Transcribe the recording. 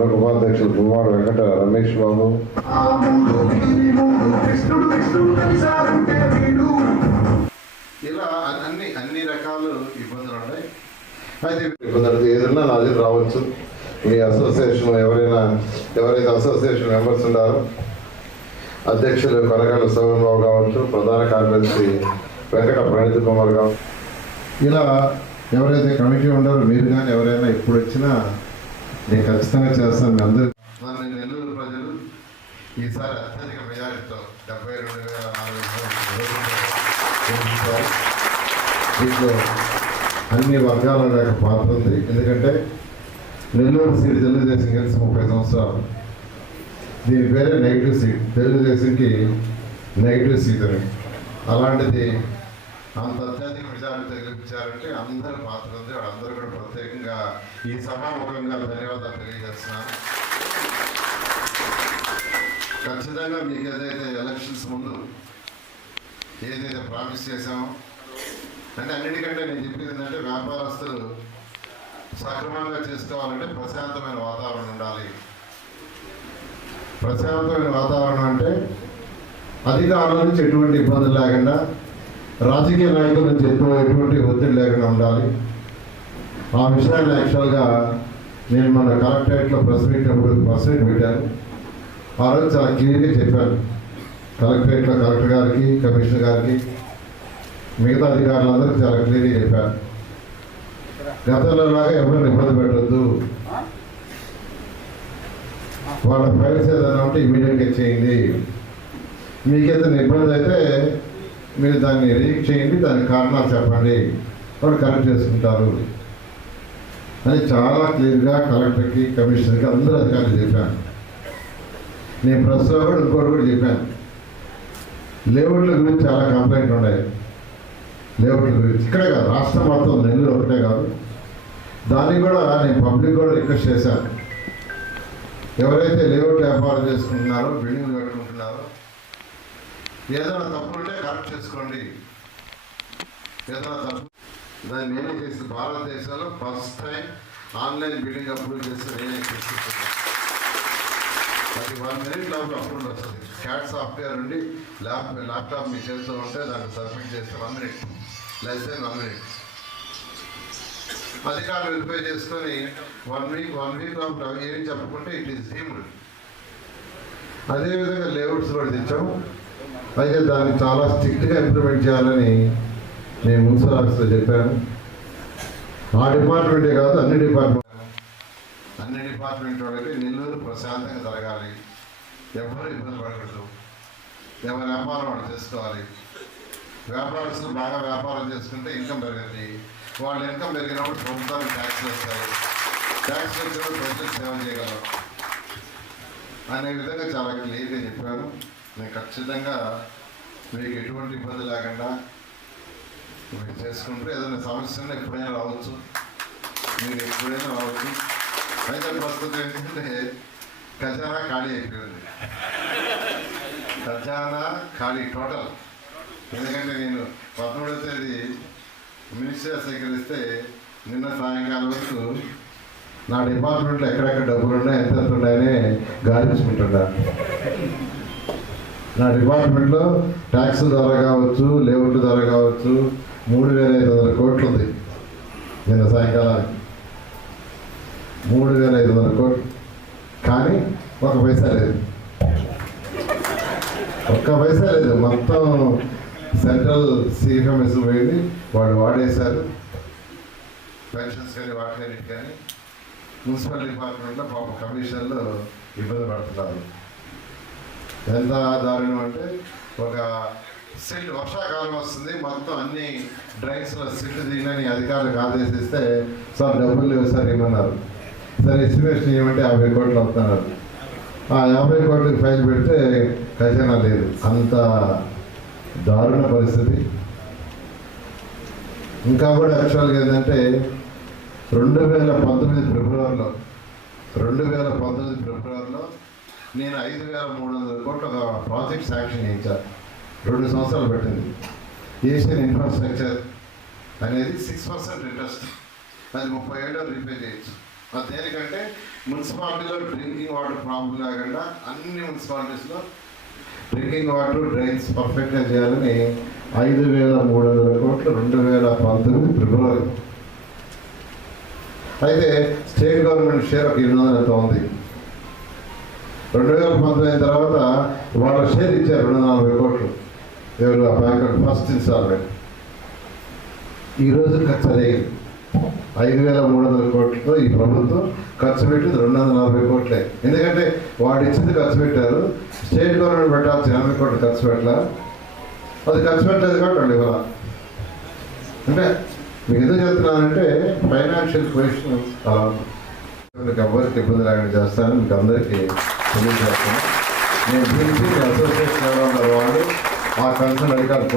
మరొక ఉపాధ్యక్షులు కుమార్ వెంకట రమేష్ బాబు. ఇలా అన్ని అన్ని రకాలు ఇబ్బందులు ఉన్నాయి అయితే ఇబ్బందులు ఏదైనా నా దగ్గర రావచ్చు. మీ అసోసియేషన్ ఎవరైనా ఎవరైతే అసోసియేషన్ మెంబర్స్ ఉన్నారో అధ్యక్షులు కొనగండ్ల శోభన్ బాబు కావచ్చు ప్రధాన కార్యదర్శి వెంకట ప్రణీత్ కుమార్ కావచ్చు. ఇలా ఎవరైతే కమిటీ ఉండారో మీరు కానీ ఎవరైనా ఇప్పుడు వచ్చినా నేను ఖచ్చితంగా చేస్తాను. మీ అందరూ మన నెల్లూరు ప్రజలు ఈసారి అత్యధిక మెజారిటీతో డెబ్బై రెండు వేల నాలుగు వందల దీంట్లో అన్ని వర్గాల యొక్క పాత్ర ఉంది. ఎందుకంటే నెల్లూరు సీట్ తెలుగుదేశం కలిసి ముప్పై సంవత్సరాలు. దీని పేరే నెగిటివ్ సీట్. తెలుగుదేశంకి నెగిటివ్ సీట్ అని. అలాంటిది అంత అత్యధిక మెజారిటీ గెలిపించారంటే అందరి పాత్ర ఉంది వాళ్ళందరూ కూడా ప్రత్యేకంగా ఈ సభాముఖంగా ధన్యవాదాలు తెలియజేస్తున్నాను. ఖచ్చితంగా మీకు ఏదైతే ఎలక్షన్స్ ముందు ఏదైతే ప్రామిస్ చేశామో అంటే అన్నిటికంటే నేను చెప్పింది ఏంటంటే వ్యాపారస్తులు సక్రమంగా చేసుకోవాలంటే ప్రశాంతమైన వాతావరణం ఉండాలి. ప్రశాంతమైన వాతావరణం అంటే అధికారుల నుంచి ఎటువంటి ఇబ్బందులు లేకుండా రాజకీయ నాయకుల నుంచి ఎక్కువ ఎటువంటి ఒత్తిడి లేకుండా ఉండాలి. ఆ విషయాన్ని యాక్చువల్గా నేను మన కలెక్టరేట్లో ప్రెస్ మీట్ ప్రెస్ మీట్ పెట్టాను. ఆ రోజు చాలా క్లియర్గా చెప్పాను. కలెక్టరేట్లో కలెక్టర్ గారికి కమిషనర్ గారికి మిగతా అధికారులందరికీ చాలా క్లియర్గా చెప్పాను. గతంలో లాగా ఎవరిని ఇబ్బంది పెట్టద్దు. వాళ్ళ ఫైల్స్ ఏదైనా ఉంటే ఇమీడియట్గా చేయండి. మీకు ఇబ్బంది అయితే మీరు దాన్ని రీక్ చేయండి దానికి కారణాలు చెప్పండి. వాళ్ళు కరెక్ట్ చేసుకుంటారు. అని చాలా క్లియర్గా కలెక్టర్కి కమిషనర్కి అందరూ అధికారులు చెప్పాను నేను ప్రస్తుతం కూడా ఇంకోటి కూడా చెప్పాను. లేఅవుట్ల గురించి చాలా కంప్లైంట్ ఉన్నాయి. లేఅవుట్ల గురించి. ఇక్కడే కాదు రాష్ట్రం మొత్తం నెల్లూరు ఒకటే కాదు. దానికి కూడా నేను పబ్లిక్ కూడా రిక్వెస్ట్ చేశాను. ఎవరైతే లేఅవుట్ వ్యాపారం చేసుకుంటున్నారో బిల్డింగ్లు కట్టుకుంటున్నారో ఏదైనా తప్పు ఉంటే కరెక్ట్ చేసుకోండి. ఏదైనా తప్పు దాన్ని నేనే చేసి భారతదేశంలో first time online building approve చేసి నేనే తీసుకుంటున్నాను అది వన్ మినిట్ లోపల అప్రూవల్ వస్తుంది క్యాట్ సాఫ్ట్వేర్ ఉండి ల్యాప్ ల్యాప్టాప్ మీ చేతిలో ఉంటే దాన్ని సబ్మిట్ చేస్తే one minute less then one minute. అధికారులు వెరిఫై చేసుకొని వన్ వీక్ వన్ వీక్ లోపల ఏం చెప్పకుంటే ఇట్ ఈస్ డీమ్డ్. అదేవిధంగా లేఅవుట్స్ కూడా తెచ్చాము. అయితే దాన్ని చాలా స్ట్రిక్ట్గా ఇంప్లిమెంట్ చేయాలని నేను మున్సిపల్ ఆఫీస్లో చెప్పాను. ఆ డిపార్ట్మెంటే కాదు అన్ని డిపార్ట్మెంట్ అన్ని డిపార్ట్మెంట్ వాళ్ళకి నెల్లూరు ప్రశాంతంగా జరగాలి. ఎవరు ఇబ్బంది పడకూడదు. ఎవరి వ్యాపారం వాళ్ళు చేసుకోవాలి. వ్యాపారస్తులు బాగా వ్యాపారం చేసుకుంటే ఇన్కమ్ పెరిగింది. వాళ్ళ ఇన్కమ్ పెరిగినప్పుడు ప్రభుత్వానికి ట్యాక్స్ వస్తాయి. ట్యాక్స్ వచ్చినప్పుడు ప్రజలు సేవ చేయగలం అనే విధంగా చాలా క్లియర్గా చెప్పాను నేను ఖచ్చితంగా మీకు ఎటువంటి ఇబ్బంది లేకుండా మీరు చేసుకుంటే ఏదైనా సమస్య ఎప్పుడైనా రావచ్చు. మీరు ఎప్పుడైనా రావచ్చు. అయితే ప్రస్తుతం ఏంటంటే ఖజానా ఖాళీ అయిపోయింది. ఖజానా ఖాళీ టోటల్. ఎందుకంటే నేను పదమూడవ తేదీ మినిస్టర్ స్వీకరిస్తే నిన్న సాయంకాలం వరకు నా డిపార్ట్మెంట్లో ఎక్కడెక్కడ డబ్బులు ఉన్నాయి ఎంత ఎంత ఉన్నాయని గాలించుకుంటున్నాను నా డిపార్ట్మెంట్లో ట్యాక్స్ ధర కావచ్చు లేఅవుట్ ధర కావచ్చు మూడు వేల ఐదు వందల కోట్లు ఉంది నిన్న సాయంకాలానికి. మూడు వేల ఐదు వందల కోట్లు. కానీ ఒక పైసా లేదు. ఒక్క పైసా లేదు. మొత్తం సెంట్రల్ సిఎఫ్ఎంఎస్ పోయింది. వాళ్ళు వాడేశారు. పెన్షన్స్ కానీ వాటి కానీ మున్సిపల్ డిపార్ట్మెంట్లో పాప కమిషన్లు ఇబ్బంది పడుతున్నారు. ఎంత దారుణం అంటే ఒక సిల్ట్ వర్షాకాలం వస్తుంది మొత్తం అన్ని డ్రైన్స్లో సిల్ట్ తీయాలని అధికారులకు ఆదేశిస్తే సార్ డబ్బులు లేవు సార్ ఇమ్మన్నారు. సార్ ఎస్టిమేషన్ ఏమంటే యాభై కోట్లు అవుతున్నారు ఆ యాభై కోట్లకి ఫైల్ పెడితే ఖజానా లేదు. అంత దారుణ పరిస్థితి. ఇంకా కూడా యాక్చువల్గా ఏంటంటే రెండు వేల పంతొమ్మిది ఫిబ్రవరిలో రెండు వేల పంతొమ్మిది ఫిబ్రవరిలో నేను ఐదు వేల మూడు వందల కోట్ల ఒక ప్రాజెక్ట్ శాంక్షన్ చేయించాను రెండు సంవత్సరాలు పెట్టింది. ఏషియన్ ఇన్ఫ్రాస్ట్రక్చర్ అనేది సిక్స్ పర్సెంట్ ఇంట్రెస్ట్ అది ముప్పై ఏళ్ళు రీపే చేయొచ్చు. అది దేనికంటే మున్సిపాలిటీలో డ్రింకింగ్ వాటర్ ప్రాబ్లం లేకుండా అన్ని మున్సిపాలిటీస్లో డ్రింకింగ్ వాటర్ డ్రైన్స్ పర్ఫెక్ట్గా చేయాలని ఐదు వేల మూడు వందల కోట్లు రెండు వేల పంతొమ్మిది ఫిబ్రవరి. అయితే స్టేట్ గవర్నమెంట్ షేర్ ఒక ఎనిమిది వందల ఎంత ఉంది. రెండు వేల పంతొమ్మిది అయిన తర్వాత వాళ్ళ షేర్ ఇచ్చారు రెండు నలభై కోట్లు. ఎవరు ఆ బ్యాంక్ ఫస్ట్ ఇన్స్టాల్మెంట్ ఈరోజు ఖర్చు అయ్యింది. ఐదు వేల మూడు వందల కోట్లతో ఈ ప్రభుత్వం ఖర్చు పెట్టింది రెండు వందల నలభై కోట్లే. ఎందుకంటే వాడు ఇచ్చింది ఖర్చు పెట్టారు. స్టేట్ గవర్నమెంట్ పెట్టాల్సిన ఎనభై కోట్లు ఖర్చు పెట్టాల? అది ఖర్చు పెట్టలేదు కాబట్టి ఇవాళ అంటే మీకు ఎందుకు చెప్తున్నానంటే ఫైనాన్షియల్ పొజిషన్ అలా ఉంది. ఎవరికి ఇబ్బంది లేకుండా చేస్తాను మీకు అందరికీ నేను దీనికి అసోసియేషన్ ఎవరో ఉన్నారు వాళ్ళు ఆ కన్సర్న్ అధికారులు